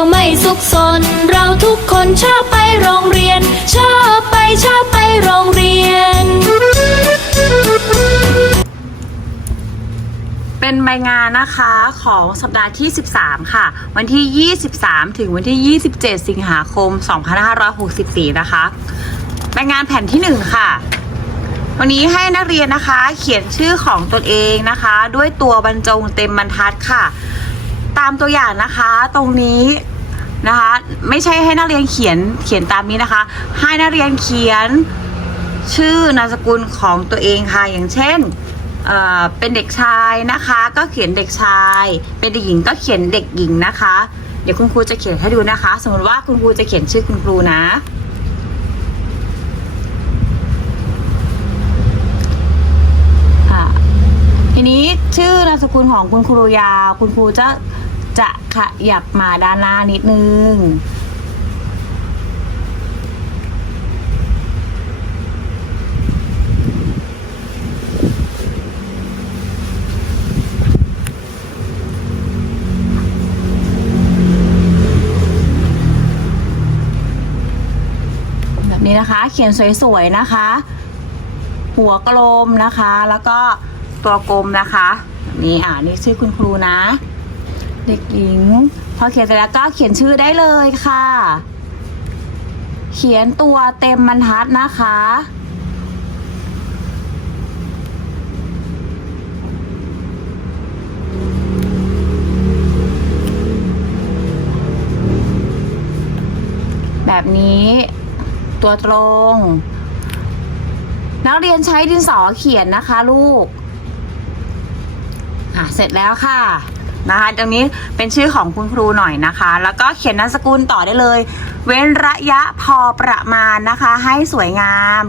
ก็ไม่สุขสน เราทุกคนชอบไปโรงเรียน ชอบไปชอบไปโรงเรียน เป็นใบงานนะคะของสัปดาห์ที่ 13 ค่ะ วันที่ 23 ถึงวันที่ 27 สิงหาคม 2564 นะคะใบงานแผ่นที่ 1 ค่ะวันนี้ให้นักเรียนนะคะเขียนชื่อของตนเองนะคะ ด้วยตัวบรรจงเต็มบรรทัดค่ะ ตามตัวอย่างนะคะ ตรงนี้นะคะ ไม่ใช่ให้นักเรียนเขียนเขียนตามนี้นะคะ ให้นักเรียนเขียนชื่อนามสกุลของตัวเองค่ะ อย่างเช่นเอ่อเป็นเด็กชายนะคะ ก็เขียนเด็กชาย เป็นเด็กหญิงก็เขียนเด็กหญิงนะคะ เดี๋ยวคุณครูจะเขียนให้ดูนะคะ สมมติว่าคุณครูจะเขียนชื่อคุณครูนะค่ะทีนี้ชื่อนามสกุลของคุณครูยาว คุณครูจะ จะขยับมาด้านหน้านิดนึง แบบนี้นะคะ เขียนสวยๆนะคะ หัวกลมนะคะ แล้วก็ตัวกลมนะคะ นี่อ่านี่ชื่อคุณครูนะ เด็กหญิง พอเขียนเสร็จแล้วก็เขียนชื่อได้เลยค่ะ เขียนตัวเต็มบรรทัดนะคะ แบบนี้ตัวตรง นักเรียนใช้ดินสอเขียนนะคะลูก อะ เสร็จแล้วค่ะ นะคะตรงนี้เป็นชื่อของคุณครูหน่อยนะคะ แล้วก็เขียนนามสกุลต่อได้เลย เว้นระยะพอประมาณนะคะ ให้สวยงาม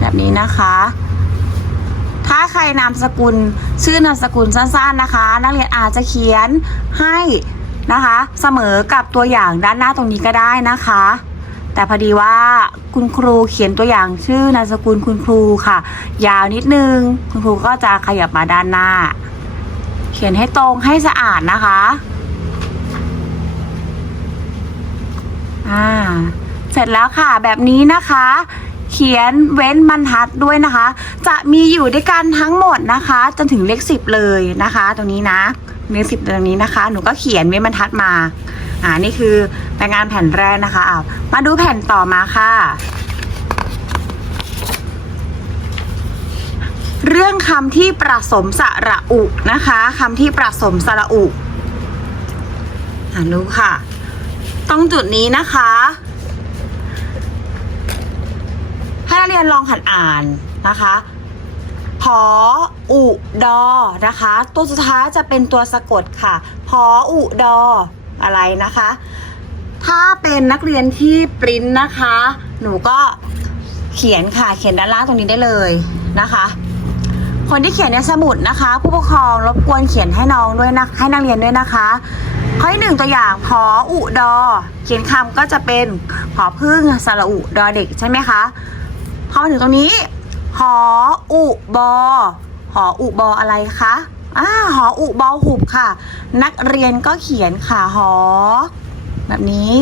แบบนี้นะคะ ถ้าใครนามสกุลชื่อนามสกุลสั้นๆนะคะ นักเรียนอาจจะเขียนให้ นะคะ เสมอกับตัวอย่างด้านหน้าตรงนี้ก็ได้นะคะ แต่พอดีว่าคุณครูเขียนตัวอย่างชื่อนามสกุลคุณครูค่ะ ยาวนิดนึง คุณครูก็จะขยับมาด้านหน้า เขียนให้ตรงให้สะอาดนะคะอ่าเสร็จแล้วค่ะแบบนี้นะคะ เขียนเว้นบรรทัดด้วยนะคะ จะมีอยู่ด้วยกันทั้งหมดนะคะ จนถึงเลขสิบเลยนะคะ ตรงนี้นะ เลขสิบตรงนี้นะคะ หนูก็เขียนเว้นบรรทัดมา อ่านี่คือรายงานแผ่นแรกนะคะอ่ามาดูแผ่นต่อมาค่ะ เรื่องคำที่ประสมสระอุนะคะคำที่ประสมสระอุอ่านรู้ค่ะตรงจุดนี้นะคะให้นักเรียนลองหัดอ่านนะคะ พอ อุดอนะคะ ตัวสุดท้ายจะเป็นตัวสะกดค่ะ พออุดออะไรนะคะ ถ้าเป็นนักเรียนที่ปริ้นนะคะ หนูก็เขียนค่ะ เขียนด้านล่างตรงนี้ได้เลยนะคะ คนที่เขียนในสมุดนะคะ ผู้ปกครองรบกวนเขียนให้น้องด้วยนะให้นักเรียนด้วยนะคะ ข้อที่หนึ่งตัวอย่างพออุดอ เขียนคำก็จะเป็นพอพึ่งสระอุดอเด็กใช่ไหมคะพอมาถึงตรงนี้หออุบอ หออุบออะไรคะอ่าหออุบอหุบค่ะ นักเรียนก็เขียนค่ะหอ แบบนี้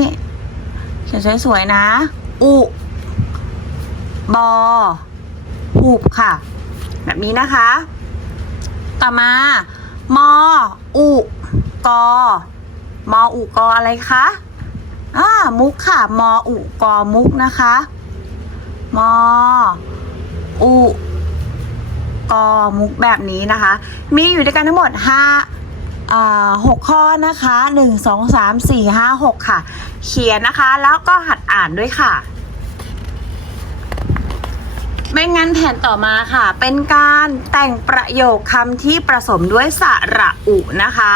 เขียนสวยๆนะ อุบอหุบค่ะ แบบนี้นะคะ ต่อมามออุกอมออุกออะไรคะอ่ามุกค่ะ มออุกอมุกนะคะ มออุ กอมุกแบบนี้นะคะ มีอยู่ด้วยกันทั้งหมด5อ่าหกข้อนะคะ 1 2 3 4 5 6 ค่ะ เขียนนะคะแล้วก็หัดอ่านด้วยค่ะ ไม่งั้นแผนต่อมาค่ะ เป็นการแต่งประโยคคำที่ผสมด้วยสระอุนะคะ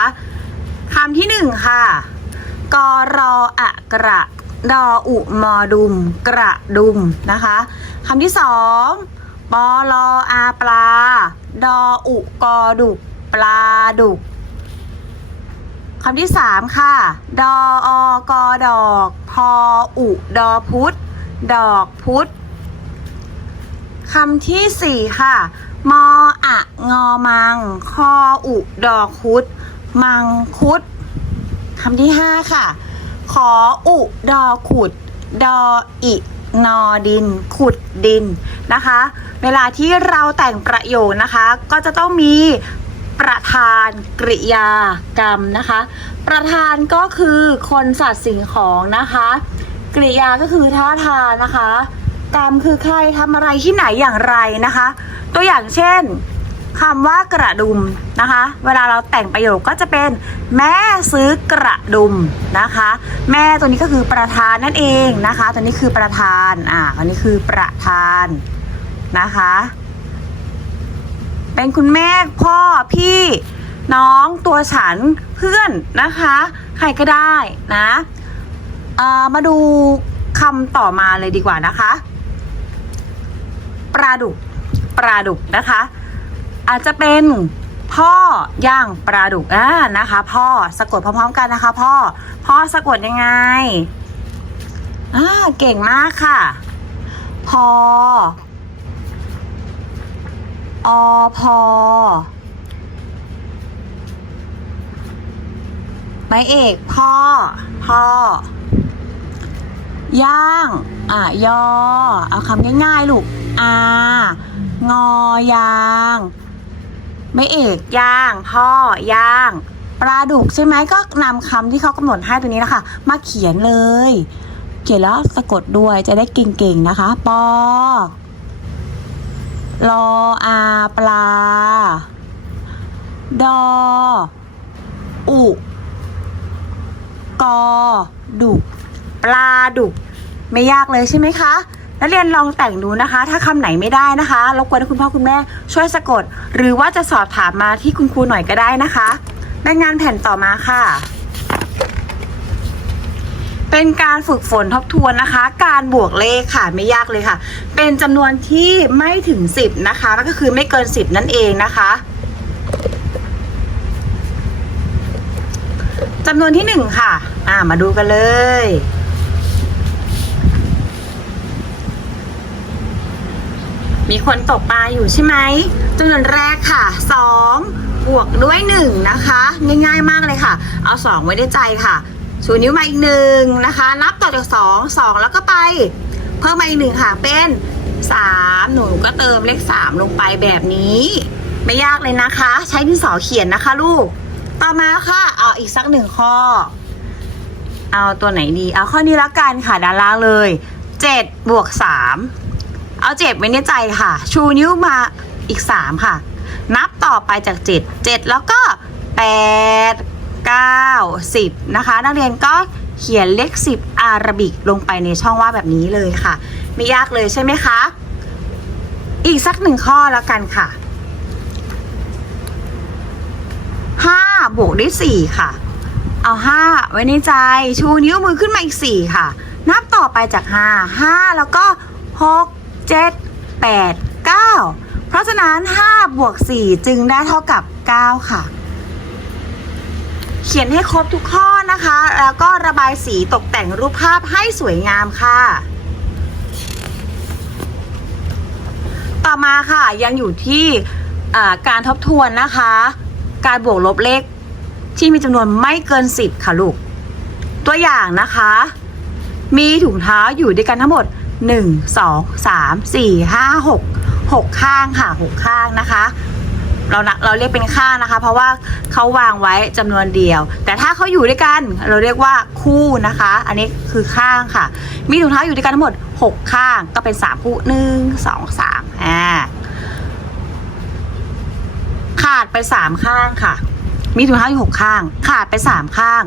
คำที่หนึ่งค่ะ กรออะกระดออุมอดุม กระดุมนะคะคำที่สอง ปอลออาปลา ดออุกอดุกปลาดุกคำที่สามค่ะ ดออกอดอก พออุดอพุธดอกพุธคำที่สี่ค่ะ มออะงอมัง คออุดอกคุด มังคุดคำที่ห้าค่ะ ขออุดอขุด ดออิ นอดิน ขุดดินนะคะ เวลาที่เราแต่งประโยคนะคะ ก็จะต้องมีประธานกริยากรรมนะคะ ประธานก็คือคนสัตว์สิ่งของนะคะ กริยาก็คือท่าทางนะคะ กรรมคือใครทำอะไรที่ไหนอย่างไรนะคะ ตัวอย่างเช่น คำว่ากระดุมนะคะ เวลาเราแต่งประโยคก็จะเป็นแม่ซื้อกระดุมนะคะ แม่ตัวนี้ก็คือประธานนั่นเองนะคะ ตัวนี้คือประธานอ่าตัวนี้คือประธานนะคะ เป็นคุณแม่พ่อพี่น้องตัวฉันเพื่อนนะคะ ใครก็ได้นะเออมาดูคำต่อมาเลยดีกว่านะคะปลาดุกปลาดุกนะคะ อาจจะเป็นพ่อย่างปลาดุกอ่านะคะ พ่อสะกดพร้อมๆกันนะคะ พ่อ พ่อสะกดยังไงอ่าเก่งมากค่ะ พออพอไม้เอกพ่อ พ่อย่างอะยอ เอาคำง่ายๆลูกอางอยาง ไม่เอกย่าง พ่อย่างปลาดุกใช่ไหมก็นำคำที่เขากำหนดให้ตัวนี้นะคะมาเขียนเลย เขียนแล้วสะกดด้วยจะได้เก่งๆนะคะปอรออาปลา ดอ อุกอดุกปลาดุก ไม่ยากเลยใช่ไหมคะ นักเรียนลองแต่งดูนะคะ ถ้าคำไหนไม่ได้นะคะรบกวนคุณพ่อคุณแม่ช่วยสะกด หรือว่าจะสอบถามมาที่คุณครูหน่อยก็ได้นะคะในงานแผ่นต่อมาค่ะ เป็นการฝึกฝนทบทวนนะคะ การบวกเลขค่ะไม่ยากเลยค่ะ เป็นจำนวนที่ไม่ถึง 10 นะคะก็คือไม่เกิน 10 นั่นเองนะคะจำนวนที่ 1 ค่ะ อ่ามาดูกันเลย มีคนตกปลาอยู่ใช่ไหมจำนวนแรกค่ะ2บวกด้วย1นะคะ ง่ายๆมากเลยค่ะ เอา2ไว้ในใจค่ะชูนิ้วมาอีกหนึ่งนะคะนับต่อจาก2 2แล้วก็ไป เพิ่มมาอีกหนึ่งค่ะเป็น3หนูก็เติมเลข3ลงไปแบบนี้ ไม่ยากเลยนะคะ ใช้ดินสอเขียนนะคะลูก ต่อมาค่ะ เอาอีกสักหนึ่งข้อ เอาตัวไหนดี เอาข้อนี้ละกันค่ะด้านล่างเลย7บวก3 เอา7ไว้ในใจค่ะ ชูนิ้วมาอีก3ค่ะ นับต่อไปจาก7 7แล้วก็8 9 10นะคะ นักเรียนก็เขียนเลข10อาราบิกลงไปในช่องว่างแบบนี้เลยค่ะ ไม่ยากเลยใช่ไหมคะ อีกสักหนึ่งข้อแล้วกันค่ะ5บวกด้วย4ค่ะ เอา5ไว้ในใจ ชูนิ้วมือขึ้นมาอีก4ค่ะ นับต่อไปจาก5 5แล้วก็6 7 8 9 เพราะฉะนั้น 5 บวก 4 จึงได้เท่ากับ 9 ค่ะ เขียนให้ครบทุกข้อนะคะ แล้วก็ระบายสีตกแต่งรูปภาพให้สวยงามค่ะ ต่อมาค่ะยังอยู่ที่การทบทวนนะคะ การบวกลบเลขที่มีจำนวนไม่เกิน 10 ค่ะลูก ตัวอย่างนะคะ มีถุงเท้าอยู่ด้วยกันทั้งหมด 1 2 3 4 5 6 6ข้างค่ะ6ข้างนะคะเรานะเราเรียกเป็นข้างนะคะ เพราะว่าเขาวางไว้จำนวนเดียว แต่ถ้าเขาอยู่ด้วยกันเราเรียกว่าคู่นะคะ อันนี้คือข้างค่ะ มีถุงเท้าอยู่ด้วยกันทั้งหมด 6 ข้างก็เป็น 3 คู่1 2 3อ่าขาดไป 3 ข้างค่ะ มีถุงเท้าอยู่6ข้าง ขาดไป 3 ข้าง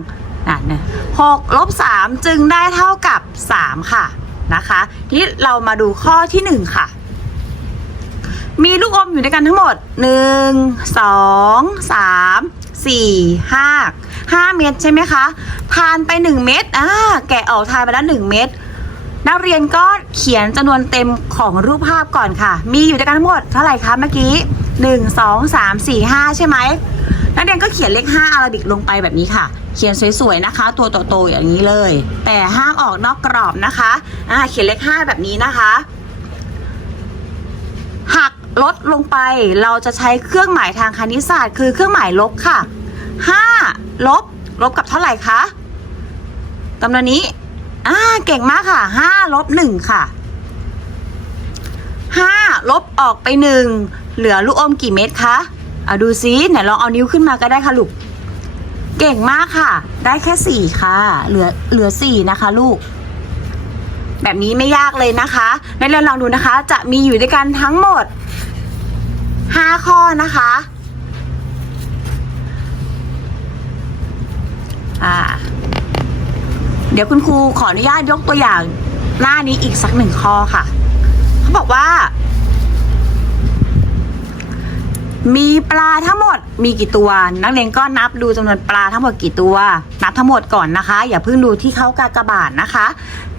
อะเนี่ยหกลบ3จึงได้เท่ากับ 3 ค่ะ นะคะ ทีนี้เรามาดูข้อที่ 1 ค่ะ มีลูกอมอยู่ด้วยกันทั้งหมด 1 2 3 4 5 5 เม็ดใช่ไหมคะ ทานไป 1 เม็ดอ่าแกะออกทานไปแล้ว 1 เม็ดนักเรียนก็เขียนจำนวนเต็มของรูปภาพก่อนค่ะ มีอยู่ด้วยกันทั้งหมดเท่าไหร่คะเมื่อกี้ 1 2 3 4 5 ใช่ไหม นักเรียนก็เขียนเลข5อาราบิกลงไปแบบนี้ค่ะ เขียนสวยๆนะคะ ตัวโตๆอย่างนี้เลย แต่ห้ามออกนอกกรอบนะคะอ่าเขียนเลข5แบบนี้นะคะหักลดลงไปเราจะใช้เครื่องหมายทางคณิตศาสตร์ คือเครื่องหมายลบค่ะ5ลบลบกับเท่าไหร่คะจำนวนนี้อ่าเก่งมากค่ะ5ลบ1ค่ะ5ลบออกไป1เหลือลูกอมกี่เม็ดคะ เอาดูซิไหนลองเอานิ้วขึ้นมาก็ได้ค่ะลูก เก่งมากค่ะ ได้แค่4ค่ะ เหลือเหลือ4นะคะลูก แบบนี้ไม่ยากเลยนะคะนักเรียนลองดูนะคะ จะมีอยู่ด้วยกันทั้งหมด5ข้อนะคะอ่าเดี๋ยวคุณครูขออนุญาตยกตัวอย่างหน้านี้อีกสักหนึ่งข้อค่ะ เขาบอกว่า มีปลาทั้งหมดมีกี่ตัว นักเรียนก็นับดูจำนวนปลาทั้งหมดกี่ตัว นับทั้งหมดก่อนนะคะ อย่าเพิ่งดูที่เขากากบาทนะคะ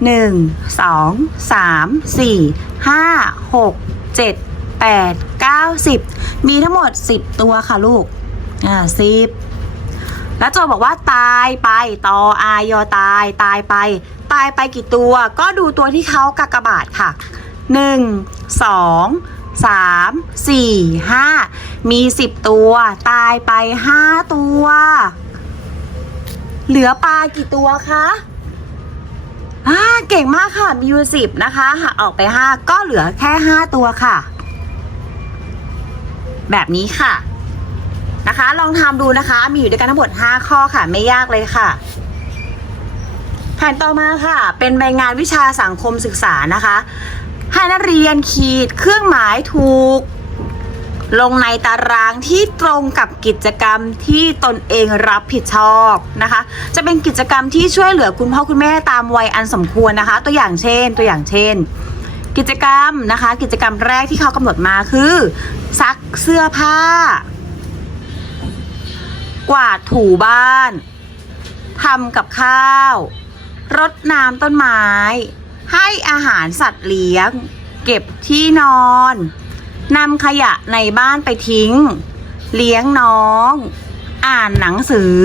หนึ่งสองสามสี่ห้าหกเจ็ดแปดเก้าสิบมีทั้งหมดสิบตัวค่ะลูก อ่าสิบแล้วโจบอกว่าตายไปตออายอตายตายไป ตายไปกี่ตัว ก็ดูตัวที่เขากากบาทค่ะหนึ่ งสองสามสี่ห้ามีสิบตัว ตายไปห้าตัว เหลือปลากี่ตัวคะอ่าเก่งมากค่ะ มีอยู่สิบนะคะหักออกไปห้าก็เหลือแค่ห้าตัวค่ะ แบบนี้ค่ะนะคะ ลองทำดูนะคะ มีอยู่ด้วยกันทั้งหมด 5 ข้อค่ะ ไม่ยากเลยค่ะแผนต่อมาค่ะ เป็นใบงานวิชาสังคมศึกษานะคะ ให้นักเรียนขีดเครื่องหมายถูก ลงในตารางที่ตรงกับกิจกรรมที่ตนเองรับผิดชอบนะคะ จะเป็นกิจกรรมที่ช่วยเหลือคุณพ่อคุณแม่ตามวัยอันสมควรนะคะ ตัวอย่างเช่น ตัวอย่างเช่น กิจกรรมนะคะ กิจกรรมแรกที่เขากำหนดมาคือ ซักเสื้อผ้า กวาดถูบ้านทำกับข้าว รดน้ำต้นไม้ ให้อาหารสัตว์เลี้ยง เก็บที่นอนนำขยะในบ้านไปทิ้ง เลี้ยงน้อง อ่านหนังสือ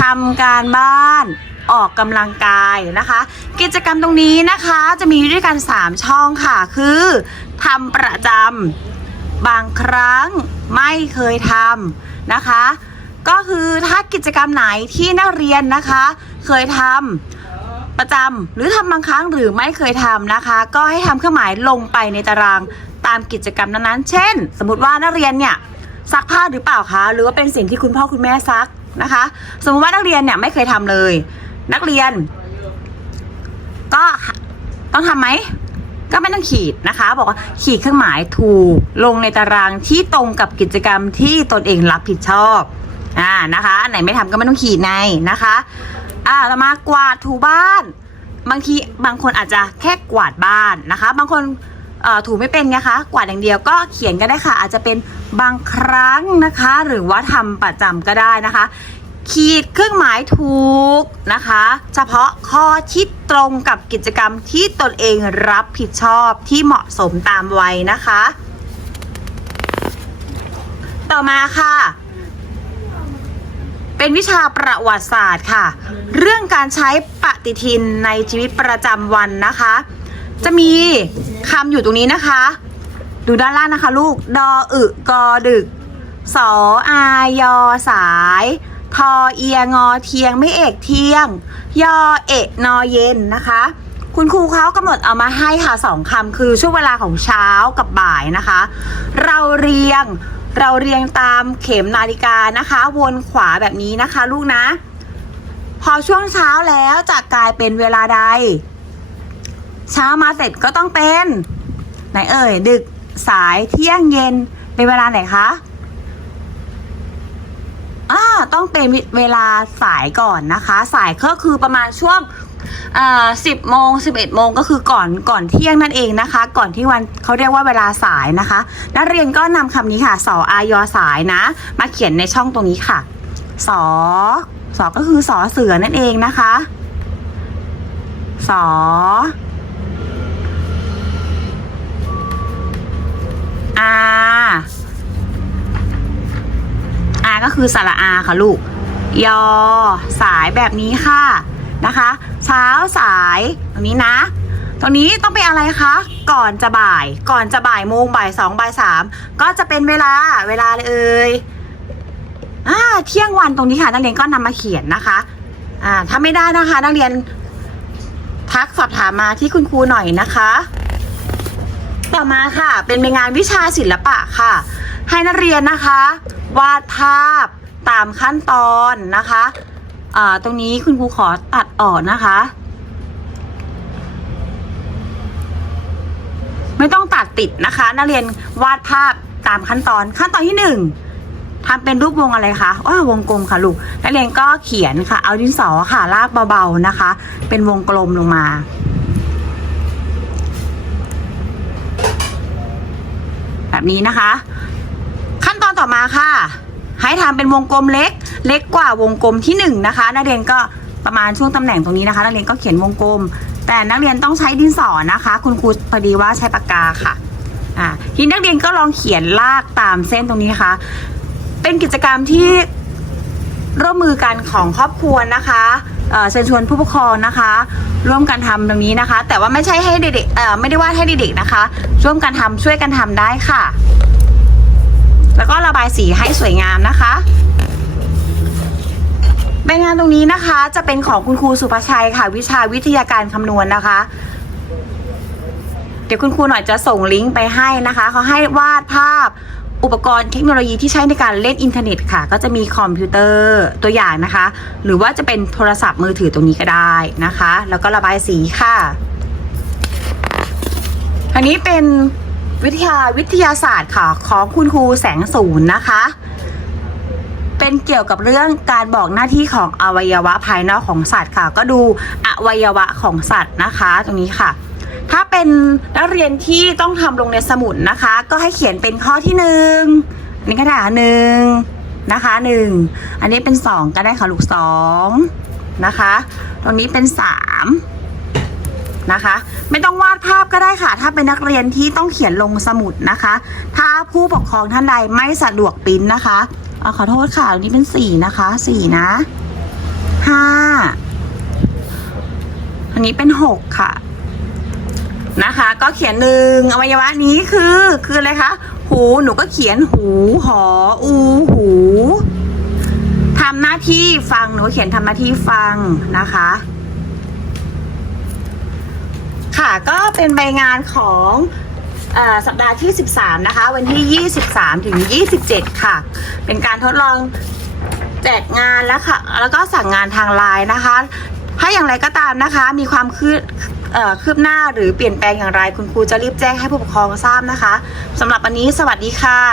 ทำการบ้านออกกำลังกายนะคะ กิจกรรมตรงนี้นะคะจะมีด้วยกัน 3 ช่องค่ะ คือทำประจำบางครั้งไม่เคยทำนะคะ ก็คือถ้ากิจกรรมไหนที่นักเรียนนะคะ เคยทำ ประจำหรือทำบางครั้งหรือไม่เคยทำนะคะ ก็ให้ทำเครื่องหมายลงไปในตารางตามกิจกรรมนั้นๆ เช่น สมมติว่านักเรียนเนี่ยซักผ้าหรือเปล่าคะ หรือว่าเป็นสิ่งที่คุณพ่อคุณแม่ซักนะคะ สมมติว่านักเรียนเนี่ยไม่เคยทำเลย นักเรียน ก็ต้องทำไหมก็ไม่ต้องขีดนะคะ บอกว่าขีดเครื่องหมายถูกลงในตารางที่ตรงกับกิจกรรมที่ตนเองรับผิดชอบอ่านะคะ ไหนไม่ทำก็ไม่ต้องขีดในนะคะ อ่าเรามากวาดถูบ้าน บางทีบางคนอาจจะแค่กวาดบ้านนะคะ บางคนถูไม่เป็นไงคะ กวาดอย่างเดียวก็เขียนก็ได้ค่ะ อาจจะเป็นบางครั้งนะคะ หรือว่าทำประจำก็ได้นะคะ ขีดเครื่องหมายถูกนะคะ เฉพาะข้อที่ตรงกับกิจกรรมที่ตนเองรับผิดชอบที่เหมาะสมตามวัยนะคะ ต่อมาค่ะ เป็นวิชาประวัติศาสตร์ค่ะ เรื่องการใช้ปฏิทินในชีวิตประจำวันนะคะ จะมีคำอยู่ตรงนี้นะคะ ดูด้านล่างนะคะลูก ดออึกอดึก สออายอสาย ทอเอียงอเทียงไม่เอกเที่ยง ยอเอะนอเย็นนะคะ คุณครูเขากำหนดเอามาให้ค่ะสองคำคือช่วงเวลาของเช้ากับบ่ายนะคะ เราเรียง เราเรียงตามเข็มนาฬิกานะคะ วนขวาแบบนี้นะคะ ลูกนะ พอช่วงเช้าแล้วจะกลายเป็นเวลาใด เช้ามาเสร็จก็ต้องเป็น ไหนเอ่ย ดึกสายเที่ยงเย็นเป็นเวลาไหนคะอ่าต้องเป็นเวลาสายก่อนนะคะ สายก็คือประมาณช่วง สิบโมงสิบเอ็ดโมงก็คือก่อนก่อนเที่ยงนั่นเองนะคะ ก่อนที่วันเขาเรียกว่าเวลาสายนะคะ นักเรียนก็นำคำนี้ค่ะสออายอสายนะ มาเขียนในช่องตรงนี้ค่ะสอสอก็คือสอเสือนั่นเองนะคะสออาอาก็คือสระอาค่ะลูก ยอ สายแบบนี้ค่ะ นะคะ เช้าสายตรงนี้นะตรงนี้ต้องเป็นอะไรคะ ก่อนจะบ่าย ก่อนจะบ่ายโมงบ่ายสองบ่ายสามก็จะเป็นเวลาเวลาเลยเอ่ยอ่าเที่ยงวันตรงนี้ค่ะนักเรียนก็นำมาเขียนนะคะอ่าถ้าไม่ได้นะคะ นักเรียนทักสอบถามมาที่คุณครูหน่อยนะคะ ต่อมาค่ะ เป็นงานวิชาศิลปะค่ะ ให้นักเรียนนะคะ วาดภาพตามขั้นตอนนะคะ ตรงนี้คุณครูขอตัดออกนะคะ ไม่ต้องตัดติดนะคะ นักเรียนวาดภาพตามขั้นตอนขั้นตอนที่หนึ่งทำเป็นรูปวงอะไรคะว้าวงกลมค่ะลูก นักเรียนก็เขียนค่ะ เอาดินสอค่ะ ลากเบาๆนะคะ เป็นวงกลมลงมา แบบนี้นะคะ ขั้นตอนต่อมาค่ะ ให้ทำเป็นวงกลมเล็ก เล็กกว่าวงกลมที่หนึ่งนะคะนักเรียนก็ประมาณช่วงตำแหน่งตรงนี้นะคะ นักเรียนก็เขียนวงกลม แต่นักเรียนต้องใช้ดินสอนะคะ คุณครูพอดีว่าใช้ปากกาค่ะอ่าทีนักเรียนก็ลองเขียนลากตามเส้นตรงนี้นะคะ เป็นกิจกรรมที่ร่วมมือกันของครอบครัวนะคะเชิญชวนผู้ปกครองนะคะ ร่วมกันทำตรงนี้นะคะ แต่ว่าไม่ใช่ให้เด็กๆไม่ได้ว่าให้เด็กๆนะคะ ร่วมกันทำช่วยกันทำได้ค่ะ แล้วก็ระบายสีให้สวยงามนะคะใบงานตรงนี้นะคะจะเป็นของคุณครูสุภชัยค่ะ วิชาวิทยาการคำนวณนะคะ เดี๋ยวคุณครูหน่อยจะส่งลิงก์ไปให้นะคะเขาให้วาดภาพอุปกรณ์เทคโนโลยีที่ใช้ในการเล่นอินเทอร์เน็ตค่ะ ก็จะมีคอมพิวเตอร์ตัวอย่างนะคะ หรือว่าจะเป็นโทรศัพท์มือถือตรงนี้ก็ได้นะคะ แล้วก็ระบายสีค่ะ อันนี้เป็น วิทยาวิทยาศาสตร์ค่ะของคุณครูแสงศูนย์นะคะ เป็นเกี่ยวกับเรื่องการบอกหน้าที่ของอวัยวะภายนอกของสัตว์ค่ะ ก็ดูอวัยวะของสัตว์นะคะ ตรงนี้ค่ะ ถ้าเป็นนักเรียนที่ต้องทำลงในสมุดนะคะ ก็ให้เขียนเป็นข้อที่หนึ่งนนี้กระดาษหนึ่งนะคะหนึ่งอันนี้เป็นสองก็ได้ค่ะลูกสองนะคะ ตรงนี้เป็นสาม นะคะ ไม่ต้องวาดภาพก็ได้ค่ะ ถ้าเป็นนักเรียนที่ต้องเขียนลงสมุดนะคะ ถ้าผู้ปกครองท่านใดไม่สะดวกปริ้นนะคะเอาขอโทษค่ะอันนี้เป็นสี่นะคะสี่นะห้าอันนี้เป็นหกค่ะนะคะ ก็เขียนหนึ่งอวัยวะนี้คือคืออะไรคะหูหนูก็เขียนหูหออูหูทำหน้าที่ฟังหนูเขียนทำหน้าที่ฟังนะคะ ค่ะ ก็เป็นใบงานของอสัปดาห์ที่ 13 นะคะ วันที่ 23 ถึง 27 ค่ะ เป็นการทดลองแจกงานแล้วค่ะ แล้วก็สั่งงานทางไลน์นะคะ ถ้าอย่างไรก็ตามนะคะ มีความคืบคืบหน้าหรือเปลี่ยนแปลงอย่างไร คุณครูจะรีบแจ้งให้ผู้ปกครองทราบนะคะสำหรับวันนี้สวัสดีค่ะ